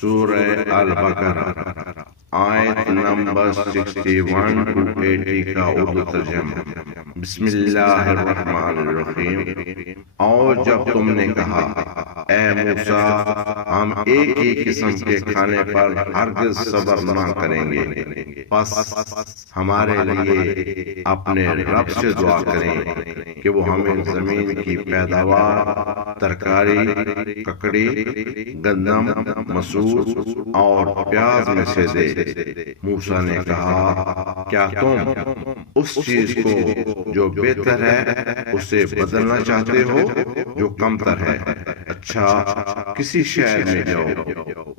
سورہ البقرہ آیت number 61 to 80 کا اردو ترجمہ۔ بسم اللہ الرحمن الرحیم۔ اور جب تم نے کہا اے موسیٰ ہم ایک ہی قسم کے کھانے پر ہرگز صبر نہ کریں گے، پس ہمارے لیے اپنے رب سے دعا کریں کہ وہ ہمیں زمین کی پیداوار، ترکاری، ککڑی، گندم، مسور اور پیاز میں سے دے۔ موسیٰ نے کہا کیا تم اس چیز کو جو بہتر ہے اسے بدلنا چاہتے ہو جو کمتر ہے؟ اچھا کسی شہر میں جاؤ،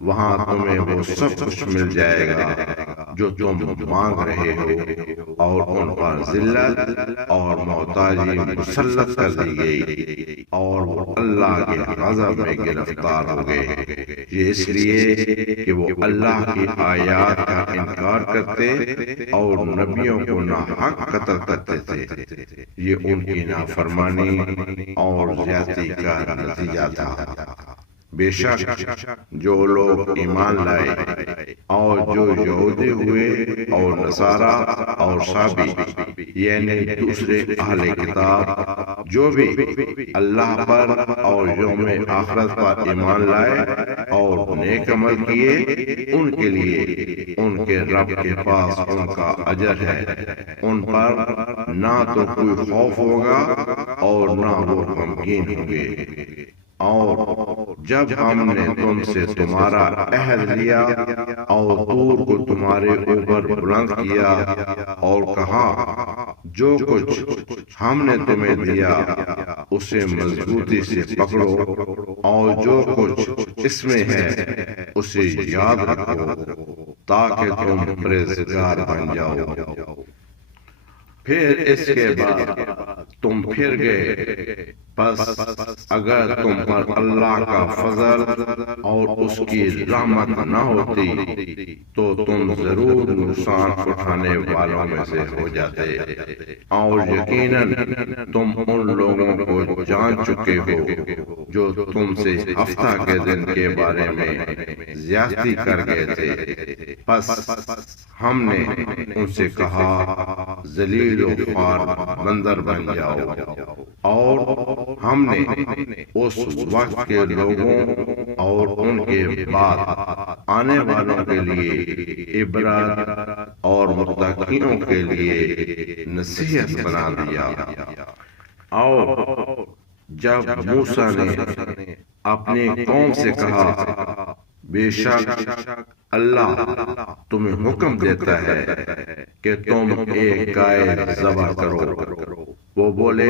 وہاں تمہیں وہ سب کچھ مل جائے گا جو تم مانگ رہے ہو، اور ان پر ذلت اور محتاجی مسلط کر دی گئی، اور وہ اللہ کے غضب میں گرفتار ہو گئے، یہ اس لیے کہ وہ اللہ کی آیات کا انکار کرتے اور نبیوں کو ناحق قتل کرتے تھے۔ یہ ان کی نافرمانی اور زیادتی کا نتیجہ تھا۔ بے شک جو لوگ ایمان لائے اور جو یہودی ہوئے اور نصارا اور صابی یعنی دوسرے اہل کتاب جو بھی اللہ پر اور یوم آخرت پر ایمان لائے اور نیک عمل کیے، ان کے لیے ان کے رب کے پاس ان کا اجر ہے، ان پر نہ تو کوئی خوف ہوگا اور نہ وہ غمگین ہوں گے۔ اور جب ہم نے تم سے تمہارا عہد لیا اور طور کو تمہارے اوپر بلند کیا اور کہا جو کچھ ہم نے تمہیں دیا اسے مضبوطی سے پکڑو، اور جو کچھ اس میں ہے اسے یاد رکھو تاکہ تم پرہیزگار بن جاؤ۔ پھر اس کے بعد تم پھر گئے، پس اگر تم پر اللہ کا فضل اور اس کی رحمت نہ ہوتی تو تم ضرور نقصان اٹھانے والوں میں سے ہو جاتے، اور یقیناً تم ان لوگوں کو جان چکے ہو جو تم سے ہفتہ کے دن کے بارے میں زیادتی کر گئے تھے۔ پس ہم نے ان سے کہا ذلیل و خوار بندر بن جاؤ، اور ہم نے اس وقت کے لوگوں اور ان کے بعد آنے والوں کے لیے عبرت اور متقیوں کے لیے نصیحت بنا دیا۔ اور جب موسیٰ نے اپنی قوم سے کہا بے شک اللہ تمہیں حکم دیتا ہے کہ تم ایک گائے ذبح کرو، وہ بولے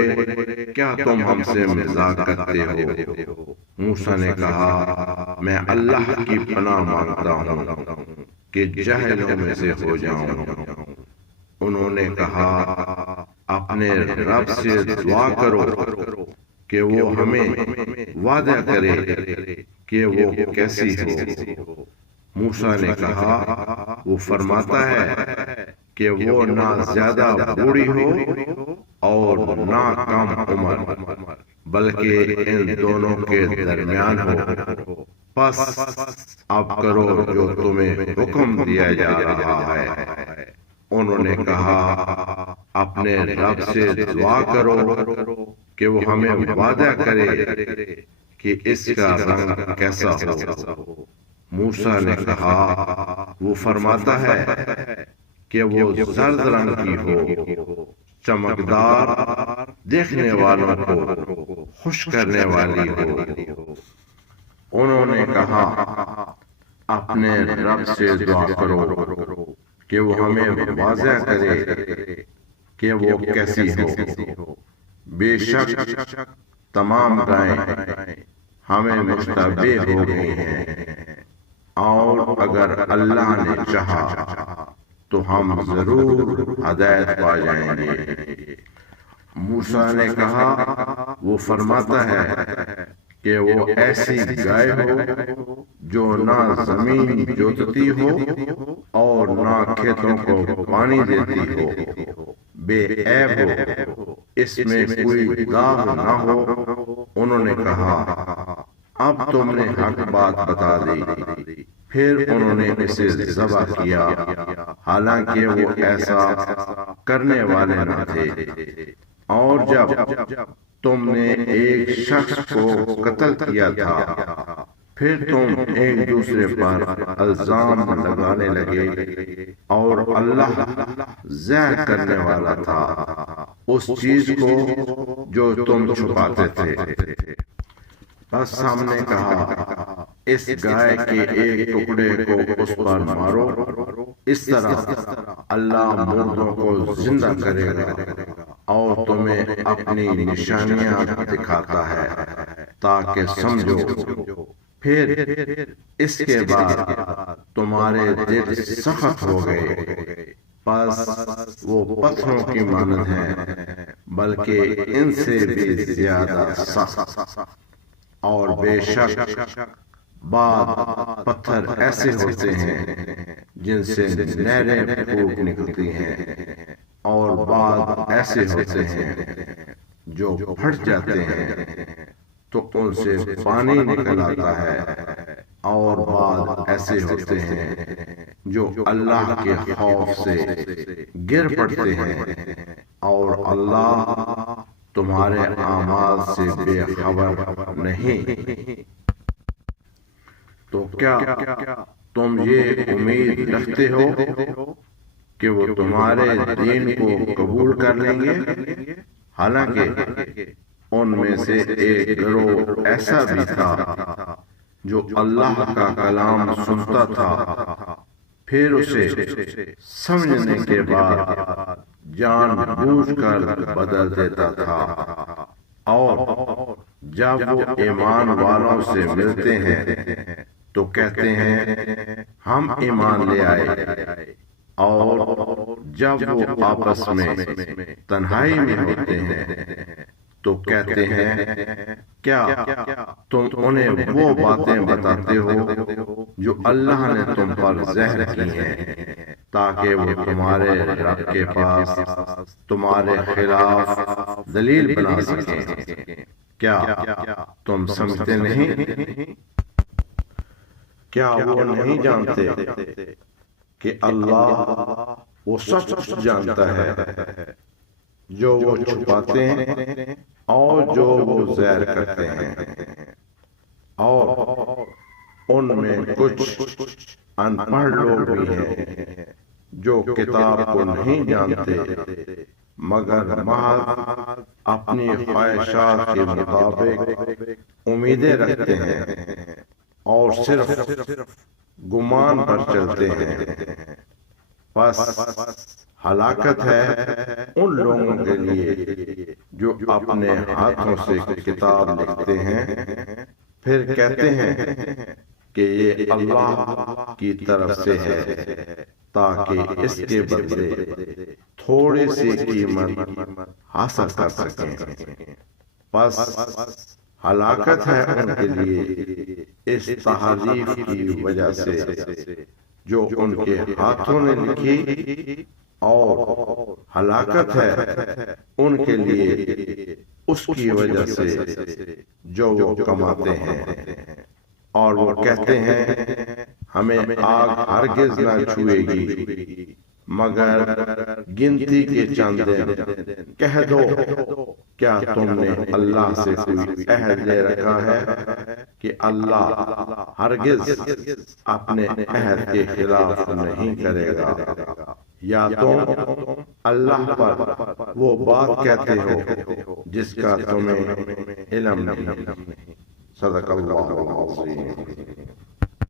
کیا تم ہم سے مذاق کرتے ہو؟ موسیٰ نے کہا میں اللہ کی پناہ مانگتا ہوں کہ جاہلوں میں سے ہو جاؤں۔ انہوں نے کہا اپنے رب سے دعا کرو کہ وہ ہمیں وعدہ کرے کہ وہ کیسی ہو۔ موسیٰ نے کہا وہ فرماتا ہے کہ وہ نہ زیادہ بوڑھی ہو اور نہ کم عمر، بلکہ ان دونوں کے درمیان ہو۔ پس اب کرو جو تمہیں حکم دیا جا رہا ہے۔ انہوں نے کہا اپنے رب سے دعا کرو کہ وہ ہمیں وعدہ کرے کہ اس کا رنگ کیسا ہو۔ موسیٰ نے کہا وہ فرماتا ہے کہ وہ زرد رنگ کی ہو، چمکدار، دیکھنے والوں کو خوش کرنے والی ہو۔ انہوں نے کہا اپنے رب سے دعا کرو کہ وہ ہمیں واضح کرے کہ وہ کیسی ہو۔ بے شک تمام گائیں ہمیں مشتبہ ہو گئی ہیں، اور اگر اللہ نے چاہا تو ہم ضرور ہدایت پا جائیں گے۔ موسیٰ نے کہا وہ فرماتا ہے کہ وہ ایسی گائے ہو جو نہ زمین جوتتی ہو اور نہ کھیتوں کو پانی دیتی ہو، بے عیب ہو، اس میں کوئی داغ نہ ہو۔ انہوں نے کہا اب تم نے حق بات بتا دی، پھر انہوں نے اسے ذبح کیا، حالانکہ وہ ایسا کرنے والے نہ تھے۔ اور جب تم نے ایک شخص کو قتل کیا تھا، پھر تم ایک دوسرے پر الزام لگانے لگے، اور اللہ ظاہر کرنے والا تھا اس چیز کو جو تم چھپاتے تھے۔ بس ہم نے کہا، اس گائے کے ایک ٹکڑے کو اس پر مارو، اس طرح اللہ مردوں کو زندہ کرے گا اور تمہیں اپنی نشانیاں دکھاتا ہے تاکہ سمجھو۔ پھر اس کے بعد تمہارے دل سخت ہو گئے، پس وہ پتھروں کی مانند ہیں، بلکہ ان سے بھی زیادہ سخت۔ اور بے شک بعض پتھر ایسے ہوتے ہیں جن سے نہریں پھوٹ نکلتی ہیں، اور بعض ایسے ہوتے ہیں جو پھٹ جاتے ہیں تو ان سے پانی نکل آتا ہے، اور بعض ایسے ہوتے ہیں جو اللہ کے خوف سے گر پڑتے ہیں، اور اللہ تمہارے اعمال سے بے خبر نہیں۔ تو کیا تم یہ امید رکھتے ہو کہ وہ تمہارے دین کو قبول کر لیں گے؟ حالانکہ ان میں سے ایک گروہ ایسا بھی تھا جو اللہ کا کلام سنتا تھا، پھر اسے سمجھنے کے بعد جان بوجھ کر بدل دیتا تھا، اور جب وہ ایمان والوں سے ملتے ہیں تو کہتے ہیں ہم ایمان لے آئے، اور جب وہ آپس میں تنہائی میں ہوتے ہیں تو کہتے ہیں کیا تم انہیں وہ باتیں بتاتے ہو جو اللہ نے تم پر ظاہر کی ہیں، تاکہ وہ تمہارے رب کے پاس تمہارے خلاف دلیل بنا سکیں؟ کیا تم سمجھتے نہیں؟ کیا وہ نہیں جانتے کہ اللہ وہ سب کچھ جانتا ہے، جو وہ چھپاتے ہیں اور جو وہ ظاہر کرتے ہیں؟ اور ان میں کچھ ان پڑھ لوگ بھی ہیں جو کتاب کو نہیں جانتے، مگر محض اپنی خواہشات کے مطابق امیدیں رکھتے ہیں اور صرف گمان پر چلتے ہیں۔ پس ہلاکت ہے ان لوگوں کے لیے جو اپنے ہاتھوں سے کتاب لکھتے ہیں، پھر کہتے ہیں کہ یہ اللہ کی طرف سے ہے، تاکہ اس کے بدلے تھوڑی سی قیمت حاصل کر سکیں۔ پس ہلاکت ہے ان کے لیے اس تحریف کی وجہ سے جو ان کے ہاتھوں نے لکھی، اور ہلاکت ہے ان کے لیے اس کی وجہ سے جو وہ کماتے ہیں۔ اور وہ کہتے ہیں ہمیں آگ ہرگز نہ چھوئے گی مگر گنتی کے چند دن۔ کہہ دو کیا تم نے اللہ سے کوئی عہد لے رکھا ہے کہ اللہ ہرگز اپنے عہد کے خلاف نہیں کرے گا، یا تم اللہ پر وہ بات کہتے ہو جس کا تمہیں علم نہیں؟ صدق اللہ العظیم۔